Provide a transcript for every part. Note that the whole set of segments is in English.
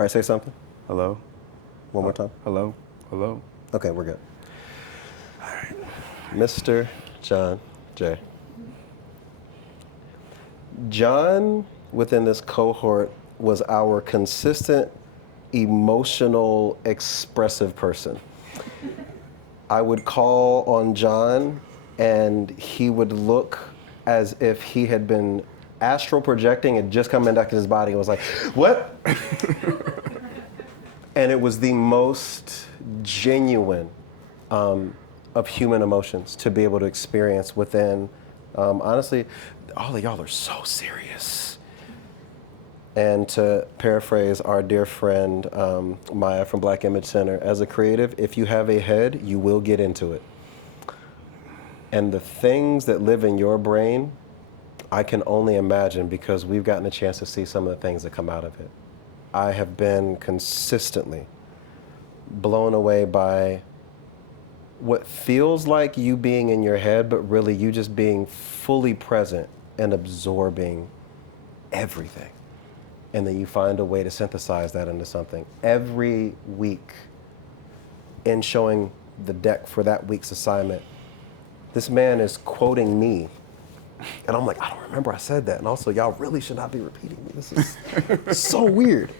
All right, say something. Hello? One more time. Hello? Hello? Okay, we're good. All right. Mr. John J. John, within this cohort, was our consistent, emotional, expressive person. I would call on John, and he would look as if he had been astral projecting and just coming back to his body and was like, what? And it was the most genuine of human emotions to be able to experience within, honestly, all of y'all are so serious. And to paraphrase our dear friend Maya from Black Image Center, as a creative, if you have a head, you will get into it. And the things that live in your brain, I can only imagine because we've gotten a chance to see some of the things that come out of it. I have been consistently blown away by what feels like you being in your head, but really you just being fully present and absorbing everything. And then you find a way to synthesize that into something. Every week in showing the deck for that week's assignment, this man is quoting me. And I'm like, I don't remember I said that. And also, y'all really should not be repeating me. This is so weird.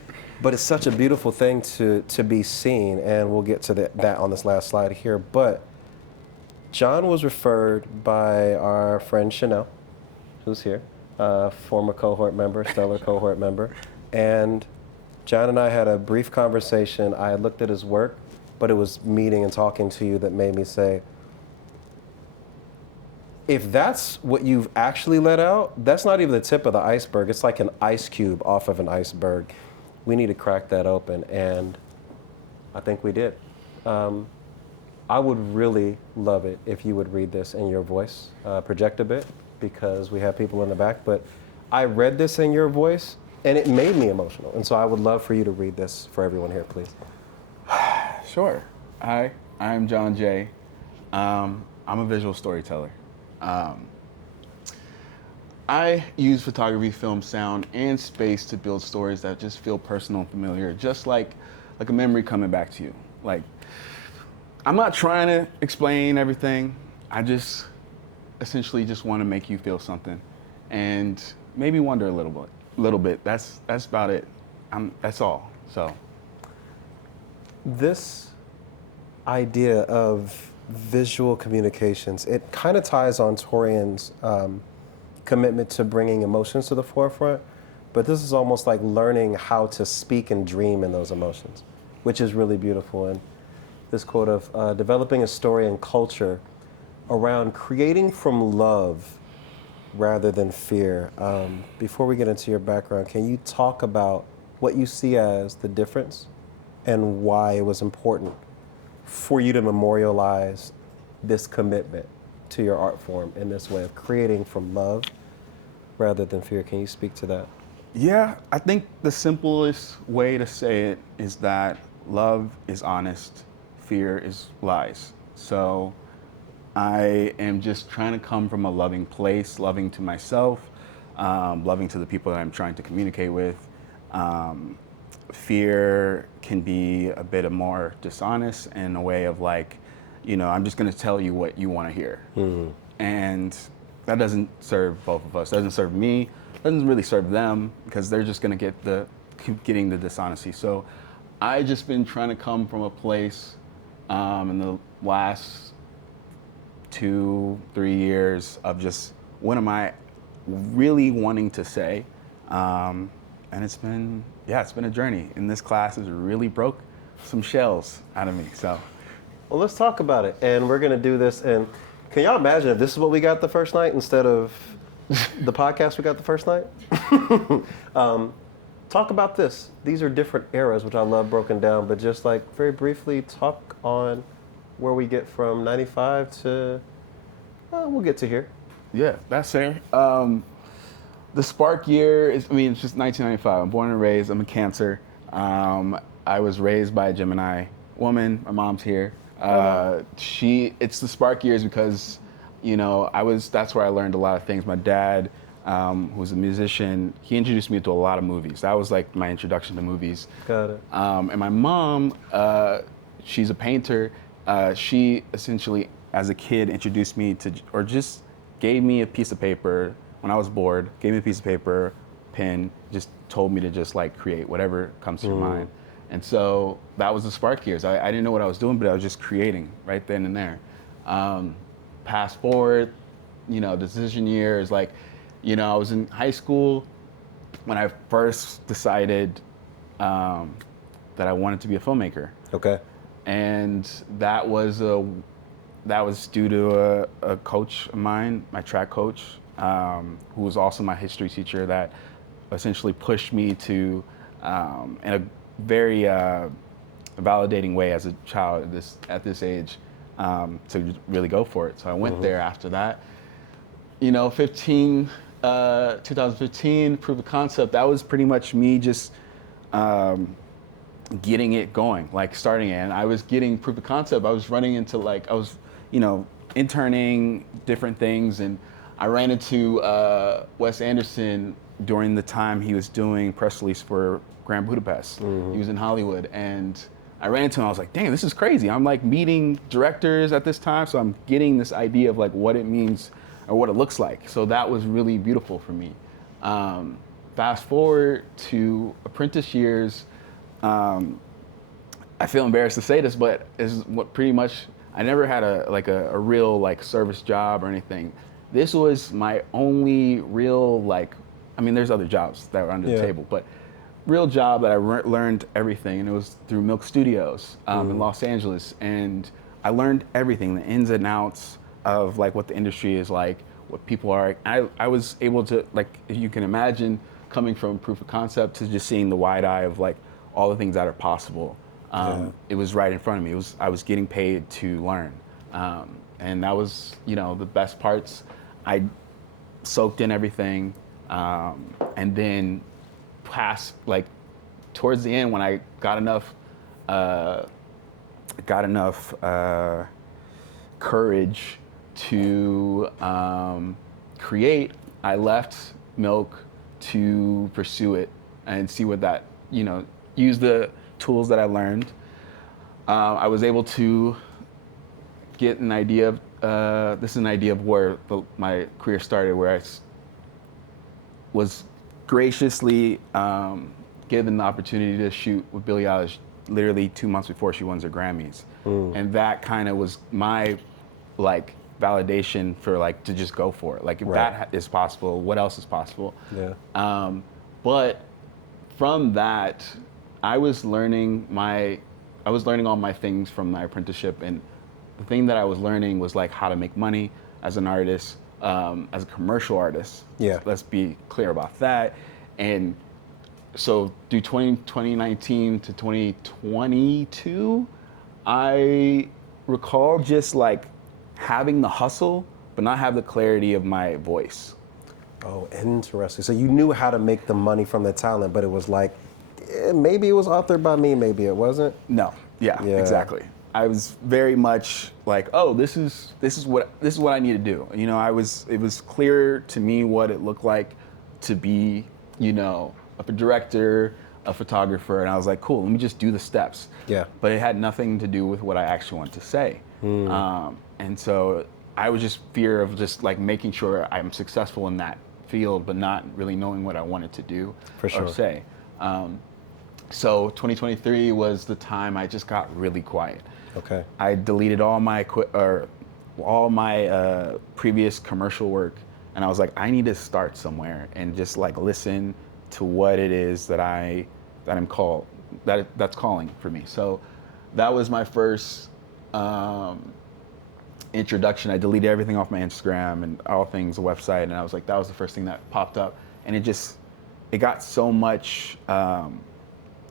But it's such a beautiful thing to be seen. And we'll get to that on this last slide here. But John was referred by our friend Chanel, who's here, former cohort member, stellar cohort member. And John and I had a brief conversation. I had looked at his work, but it was meeting and talking to you that made me say, if that's what you've actually let out, that's not even the tip of the iceberg. It's like an ice cube off of an iceberg. We need to crack that open, and I think we did. I would really love it if you would read this in your voice, project a bit, because we have people in the back, but I read this in your voice, and it made me emotional, and so I would love for you to read this for everyone here, please. Sure. Hi, I'm John J. I'm a visual storyteller. I use photography, film, sound, and space to build stories that just feel personal and familiar, just like a memory coming back to you. Like, I'm not trying to explain everything. I just essentially just want to make you feel something and maybe wonder a little bit. That's about it. That's all. So this idea of visual communications, it kind of ties on Torian's commitment to bringing emotions to the forefront, but this is almost like learning how to speak and dream in those emotions, which is really beautiful. And this quote of developing a story and culture around creating from love rather than fear. Before we get into your background, can you talk about what you see as the difference and why it was important for you to memorialize this commitment to your art form in this way of creating from love rather than fear? Can you speak to that? yeah, I think the simplest way to say it is that love is honest, fear is lies. So I am just trying to come from a loving place, loving to myself, loving to the people that I'm trying to communicate with. Fear can be a bit more dishonest in a way of like, I'm just going to tell you what you want to hear. Mm-hmm. And that doesn't serve both of us. It doesn't serve me. It doesn't really serve them because they're just going to keep getting the dishonesty. So I just been trying to come from a place in the last 2-3 years of just what am I really wanting to say. And it's been a journey. And this class has really broke some shells out of me. So, well, let's talk about it. And we're going to do this. And can y'all imagine if this is what we got the first night instead of the podcast we got the first night? Talk about this. These are different eras, which I love broken down. But just like very briefly, talk on where we get from 95 to, we'll get to here. Yeah, that's fair. The spark year is, it's just 1995. I'm born and raised. I'm a Cancer. I was raised by a Gemini woman. My mom's here. It's the spark years because, that's where I learned a lot of things. My dad who's a musician. He introduced me to a lot of movies. That was like my introduction to movies. Got it. And my mom, she's a painter. She essentially, as a kid, introduced me to, or just gave me a piece of paper when I was bored, gave me a piece of paper, pen, just told me to just like create whatever comes to your mind. And so that was the spark years. I didn't know what I was doing, but I was just creating right then and there. Fast forward, decision years, like, I was in high school when I first decided that I wanted to be a filmmaker. Okay. And that was due to a coach of mine, my track coach, who was also my history teacher, that essentially pushed me to, in a very validating way as a child at this age, to really go for it. So I went there after that. 2015, proof of concept, that was pretty much me just getting it going, like starting it. And I was getting proof of concept. I was running into I was, interning different things. And I ran into Wes Anderson during the time he was doing press release for Grand Budapest. He was in Hollywood. And I ran into him. I was like, dang, this is crazy. I'm like meeting directors at this time. So I'm getting this idea of like what it means or what it looks like. So that was really beautiful for me. Fast forward to apprentice years. I feel embarrassed to say this, but is what pretty much, I never had a real like service job or anything. This was my only real there's other jobs that were under the table, but real job that I learned everything, and it was through Milk Studios in Los Angeles, and I learned everything, the ins and outs of like what the industry is like, what people are. I was able to, like, if you can imagine, coming from proof of concept to just seeing the wide eye of like all the things that are possible. It was right in front of me. I was getting paid to learn, and that was the best parts. I soaked in everything, and then past towards the end when I got enough courage to create, I left Milk to pursue it and see what that, use the tools that I learned. I was able to get an idea of, this is an idea of where my career started, where I was graciously given the opportunity to shoot with Billie Eilish literally 2 months before she wins her Grammys. And that kind of was my validation for to just go for it. If that is possible, what else is possible? Yeah. But from that, I was learning all my things from my apprenticeship, and the thing that I was learning was how to make money as an artist, as a commercial artist. Yeah. Let's be clear about that. And so through 2019 to 2022, I recall just having the hustle, but not have the clarity of my voice. Oh, interesting. So you knew how to make the money from the talent, but it was maybe it was authored by me, maybe it wasn't. No. Yeah. Exactly. I was very much oh, this is what I need to do. It was clear to me what it looked like to be, a director, a photographer, and I was like, cool, let me just do the steps. Yeah. But it had nothing to do with what I actually wanted to say. And so I was just fear of just making sure I'm successful in that field, but not really knowing what I wanted to do or say. So 2023 was the time I just got really quiet. Okay. I deleted all my previous commercial work, and I was like, I need to start somewhere and just listen to what it is that's calling for me. So that was my first introduction. I deleted everything off my Instagram and all things, the website, and I was like, that was the first thing that popped up, and it got so much.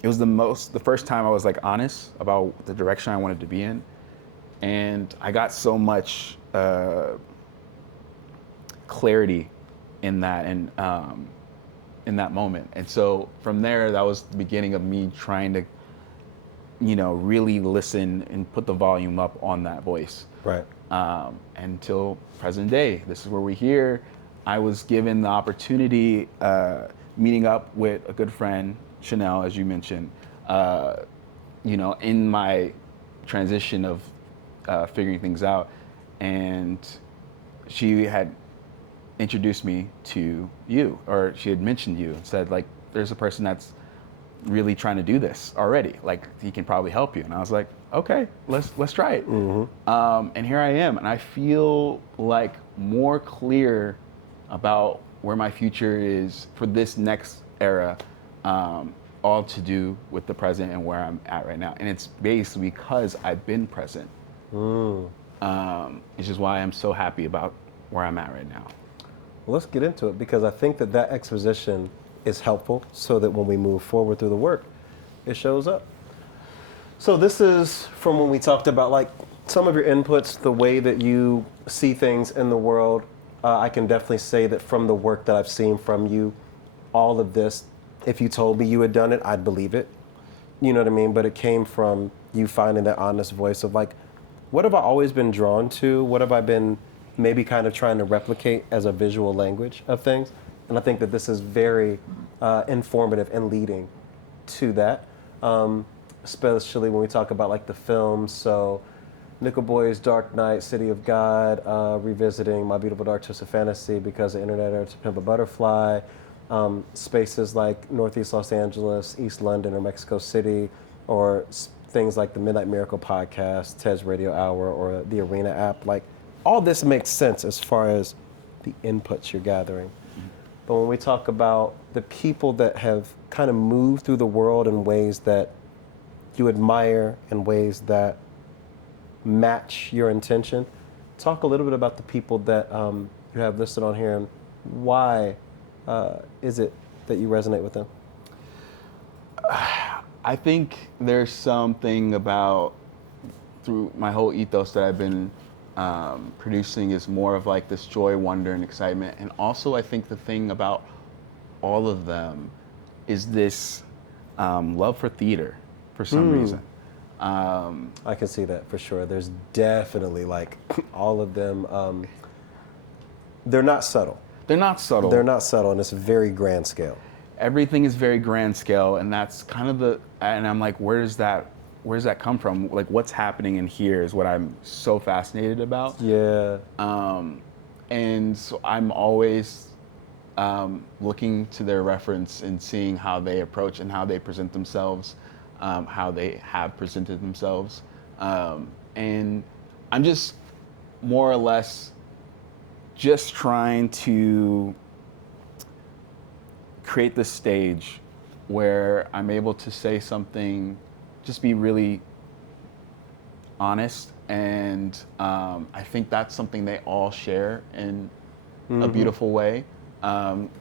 It was the first time I was honest about the direction I wanted to be in, and I got so much clarity in that and in that moment. And so from there, that was the beginning of me trying to, really listen and put the volume up on that voice. Right. Until present day, this is where we're here. I was given the opportunity, meeting up with a good friend, Chanel, as you mentioned, in my transition of figuring things out, and she had introduced me to you, or she had mentioned you and said, like, there's a person that's really trying to do this already. Like, he can probably help you. And I was like, okay, let's try it. And here I am, and I feel like more clear about where my future is for this next era, all to do with the present and where I'm at right now. And it's basically because I've been present. Which is why I'm so happy about where I'm at right now. Well, let's get into it, because I think that exposition is helpful so that when we move forward through the work, it shows up. So this is from when we talked about like some of your inputs, the way that you see things in the world. I can definitely say that from the work that I've seen from you, all of this, if you told me you had done it, I'd believe it. You know what I mean? But it came from you finding that honest voice of like, what have I always been drawn to? What have I been maybe kind of trying to replicate as a visual language of things? And I think that this is very informative and leading to that, especially when we talk about like the films. So Nickel Boy's Dark Knight, City of God, revisiting My Beautiful Dark Twisted Fantasy because the internet or To Pimp a Butterfly, spaces like Northeast Los Angeles, East London, or Mexico City, or things like the Midnight Miracle podcast, Ted's Radio Hour, or the Arena app. Like, all this makes sense as far as the inputs you're gathering. But when we talk about the people that have kind of moved through the world in ways that you admire, in ways that match your intention, talk a little bit about the people that you have listed on here, and why is it that you resonate with them? I think there's something about, through my whole ethos that I've been producing, is more of like this joy, wonder, and excitement. And also I think the thing about all of them is this love for theater for some reason. I can see that for sure. There's definitely like all of them, they're not subtle. They're not subtle. They're not subtle, and it's very grand scale. Everything is very grand scale, and that's kind of and I'm like, where does that come from? Like, what's happening in here is what I'm so fascinated about. Yeah. And so I'm always looking to their reference and seeing how they approach and how they present themselves, how they have presented themselves. And I'm just more or less just trying to create this stage where I'm able to say something, just be really honest, and I think that's something they all share in a beautiful way.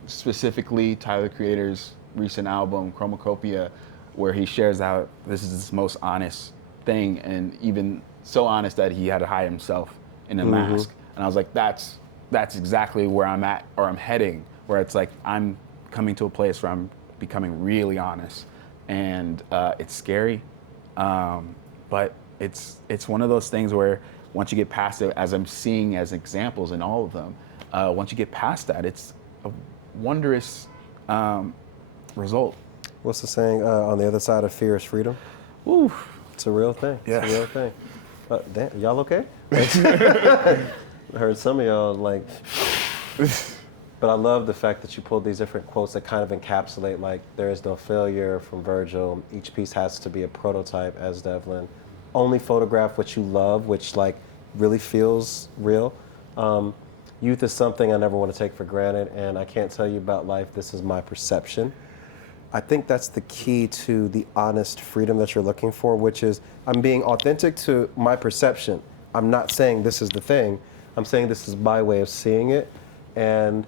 Specifically, Tyler, the Creator's recent album, Chromacopia, where he shares how this is his most honest thing, and even so honest that he had to hide himself in a mask. And I was like, that's exactly where I'm at, or I'm heading, where it's like I'm coming to a place where I'm becoming really honest, and it's scary, but it's one of those things where once you get past it, as I'm seeing as examples in all of them, once you get past that, it's a wondrous result. What's the saying? On the other side of fear is freedom. Ooh. It's a real thing. Yeah. It's a real thing. Damn, y'all okay? I heard some of y'all like, but I love the fact that you pulled these different quotes that kind of encapsulate, like, there is no failure from Virgil. Each piece has to be a prototype, as Devlin. Only photograph what you love, which like really feels real. Youth is something I never want to take for granted, and I can't tell you about life. This is my perception. I think that's the key to the honest freedom that you're looking for, which is I'm being authentic to my perception. I'm not saying this is the thing. I'm saying this is my way of seeing it. And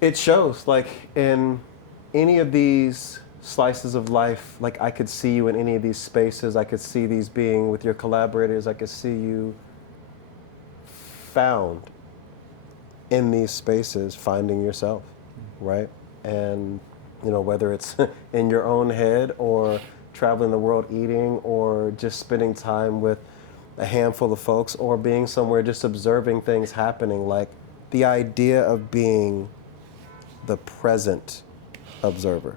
it shows, like, in any of these slices of life. Like, I could see you in any of these spaces. I could see these being with your collaborators. I could see you found in these spaces, finding yourself, right? And, you know, whether it's in your own head or traveling the world eating, or just spending time with a handful of folks, or being somewhere just observing things happening, like, the idea of being the present observer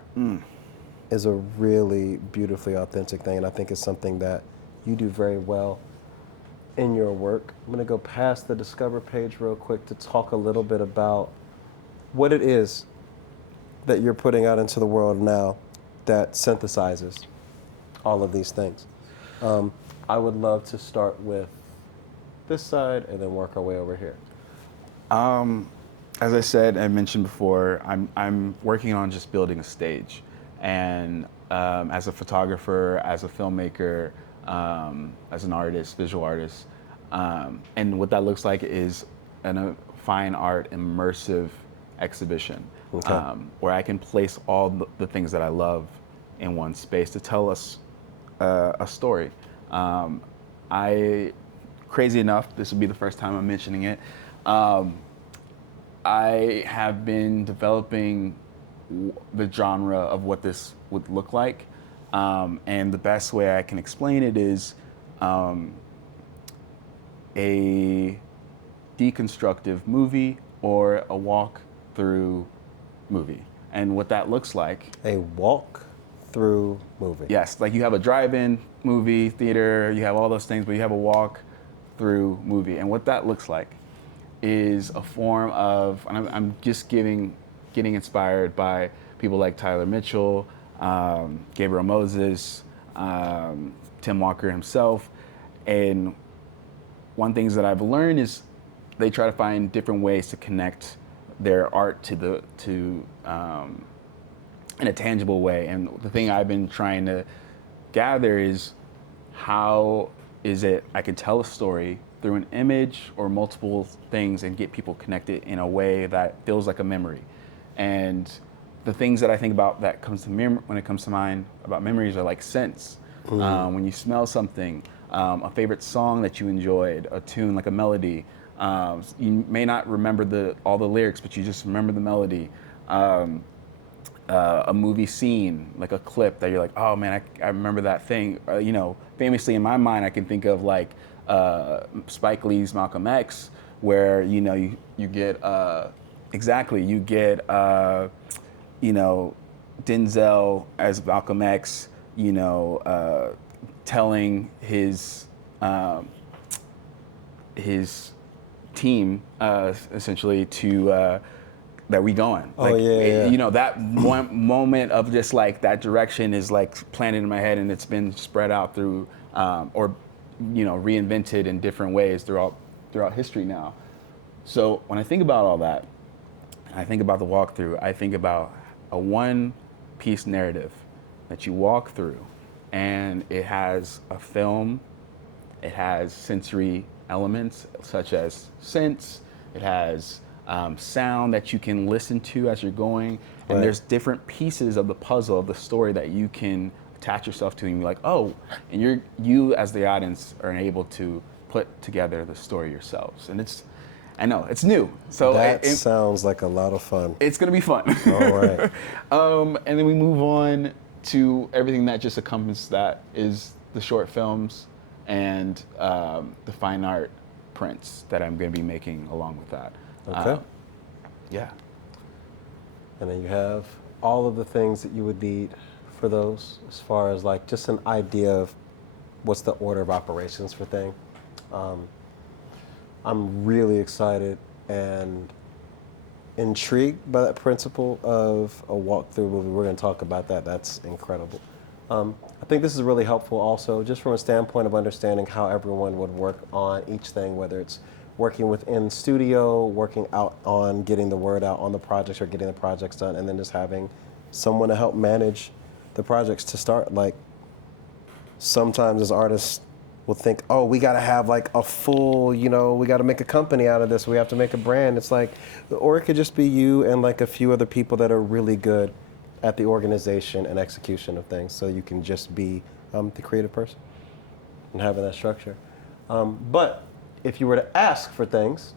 is a really beautifully authentic thing, and I think it's something that you do very well in your work. I'm going to go past the Discover page real quick to talk a little bit about what it is that you're putting out into the world now that synthesizes all of these things. I would love to start with this side and then work our way over here. As I said, I mentioned before, I'm working on just building a stage. And as a photographer, as a filmmaker, as an artist, visual artist, and what that looks like is a fine art immersive exhibition, where I can place all the things that I love in one space to tell us a story. Crazy enough, this will be the first time I'm mentioning it. I have been developing the genre of what this would look like, and the best way I can explain it is a deconstructive movie or a walk-through movie. And what that looks like... A walk-through movie. Yes, like you have a drive-in movie theater, you have all those things, but you have a walk-through movie. And what that looks like is a form of, and I'm just getting inspired by people like Tyler Mitchell, Gabriel Moses, Tim Walker himself. And one things that I've learned is they try to find different ways to connect their art to in a tangible way. And the thing I've been trying to gather is how is it I can tell a story through an image or multiple things and get people connected in a way that feels like a memory. And the things that I think about that comes to when it comes to mind about memories are like scents. When you smell something, a favorite song that you enjoyed, a tune like a melody. You may not remember all the lyrics, but you just remember the melody. A movie scene, like a clip that you're like, oh man, I remember that thing. Famously in my mind, I can think of like Spike Lee's Malcolm X, where you get Denzel as Malcolm X, telling his team essentially to that we going. That one moment of just like that direction is like planted in my head, and it's been spread out through reinvented in different ways throughout history now. So when I think about all that, and I think about the walkthrough, I think about a one-piece narrative that you walk through, and it has a film, it has sensory elements such as scents, it has sound that you can listen to as you're going, and Right. there's different pieces of the puzzle of the story that you can attach yourself to, and you're like, oh, and you as the audience are able to put together the story yourselves. And I know it's new, so that sounds like a lot of fun. It's gonna be fun. All right. And then we move on to everything that just accompanies that is the short films and the fine art prints that I'm gonna be making along with that. Okay. Yeah. And then you have all of the things that you would need for those, as far as like just an idea of what's the order of operations for things. I'm really excited and intrigued by that principle of a walkthrough movie. We're going to talk about that. That's incredible. I think this is really helpful also, just from a standpoint of understanding how everyone would work on each thing, whether it's working within studio, working out on getting the word out on the projects or getting the projects done, and then just having someone to help manage the projects to start. Like sometimes as artists will think, oh, we got to have like a full, we got to make a company out of this. We have to make a brand. It's like, or it could just be you and like a few other people that are really good at the organization and execution of things. So you can just be the creative person and having that structure. But if you were to ask for things,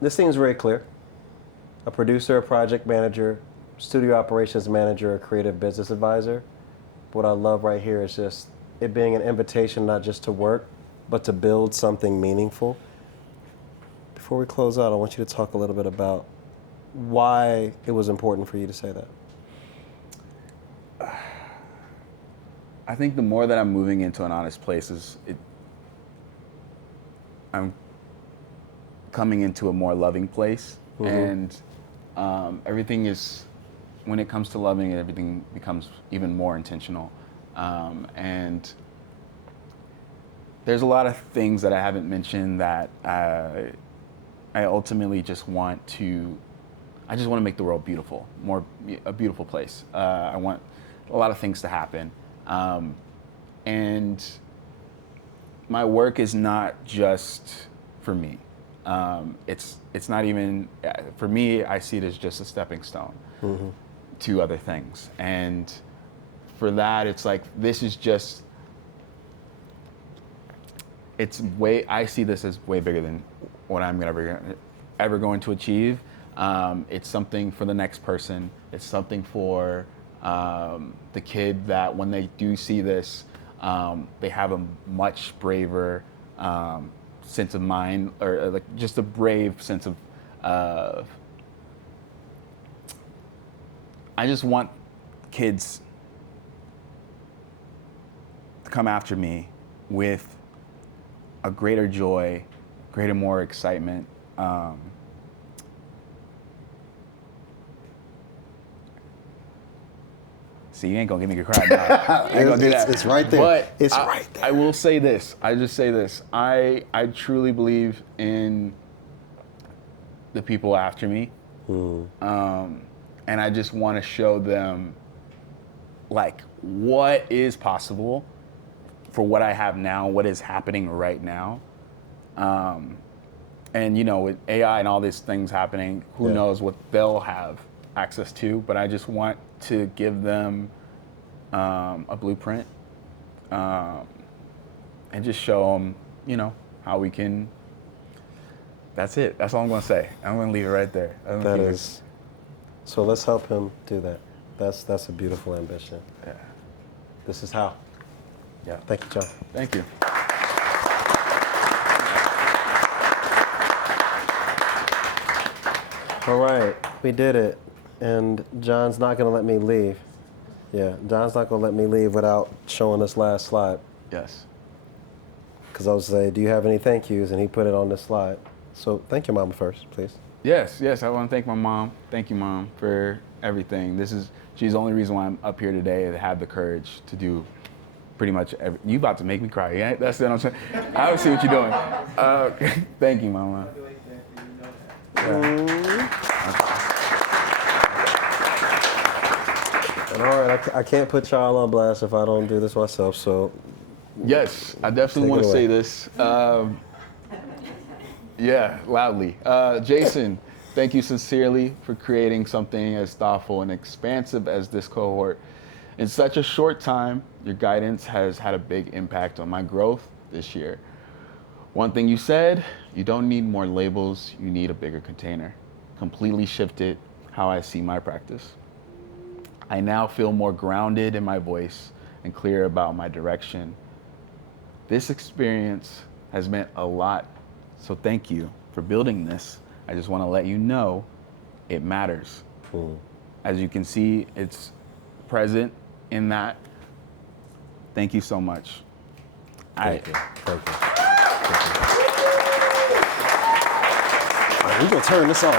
this seems very clear. A producer, a project manager, studio operations manager, a creative business advisor. What I love right here is just it being an invitation not just to work, but to build something meaningful. Before we close out, I want you to talk a little bit about why it was important for you to say that. I think the more that I'm moving into an honest place I'm coming into a more loving place, and everything is, when it comes to loving, everything becomes even more intentional, and there's a lot of things that I haven't mentioned that I ultimately just want to make the world beautiful, a beautiful place. I want a lot of things to happen. And my work is not just for me. It's not even, for me, I see it as just a stepping stone to other things. And for that, it's like, this is just, I see this as way bigger than what I'm ever going to achieve. It's something for the next person. It's something for the kid that when they do see this, they have a much braver sense of mind, or like just a brave sense of. I just want kids to come after me with a greater joy, more excitement. See, you ain't gonna get me to cry now. I ain't gonna do that. It's right there. But It's right there. I will say this. I just say this. I truly believe in the people after me, and I just want to show them like what is possible for what I have now, what is happening right now. And you know, with AI and all these things happening, who knows what they'll have access to, but I just want to give them a blueprint and just show them, you know, how we can. That's it. That's all I'm going to say. I'm going to leave it right there. That is. So let's help him do that. That's a beautiful ambition. Yeah. This is how. Yeah. Thank you, John. Thank you. All right, we did it. And John's not going to let me leave. Yeah, John's not going to let me leave without showing this last slide. Yes. Because I was say, do you have any thank yous? And he put it on this slide. So thank your mama first, please. Yes. I want to thank my mom. Thank you, Mom, for everything. She's the only reason why I'm up here today, to have the courage to do pretty much everything. You about to make me cry, yeah? That's what I'm saying. I don't see what you're doing. Thank you, Mama. And all right, I can't put y'all on blast if I don't do this myself, so. Yes, I definitely want to say this. Yeah, loudly. Jason, thank you sincerely for creating something as thoughtful and expansive as this cohort. In such a short time, your guidance has had a big impact on my growth this year. One thing you said, you don't need more labels, you need a bigger container. Completely shifted how I see my practice. I now feel more grounded in my voice and clear about my direction. This experience has meant a lot, so thank you for building this. I just want to let you know it matters. As you can see, it's present in that. Thank you so much. Thank you. We're going to turn this off.